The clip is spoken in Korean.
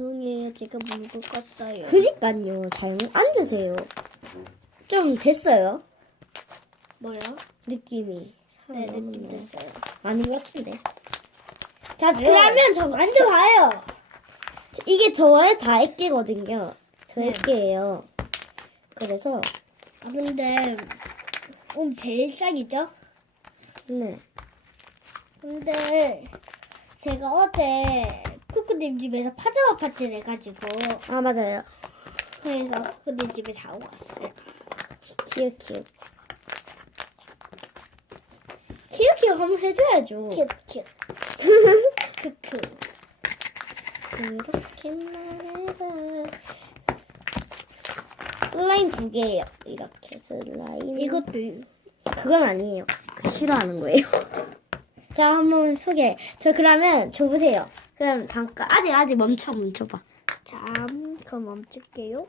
조용히 해요. 제가 물고 껐어요. 그니까요. 잘 앉으세요. 좀 됐어요. 뭐요? 느낌이. 네, 느낌 됐어요. 아닌 것 같은데. 자, 네. 그러면 저 앉아봐요. 이게 저의 다 액기거든요. 저 네. 액기예요. 그래서 아, 근데 오늘 제일 싹이죠? 네. 근데 제가 어제 쿠쿠님 집에서 파자마 파티를 해가지고 아 맞아요. 그래서 쿠쿠님 집에 자고 왔어요. 키우 키우. 키우 키우 한번 해줘야죠. 큐 큐 크크 이렇게 말해봐. 슬라임 두 개예요. 이렇게 슬라임. 이것도 그건 아니에요. 그 싫어하는 거예요. 자, 한번 소개. 저 그러면 줘보세요. 그럼 잠깐 아직 아직 멈춰 멈춰봐. 잠 그럼 멈출게요.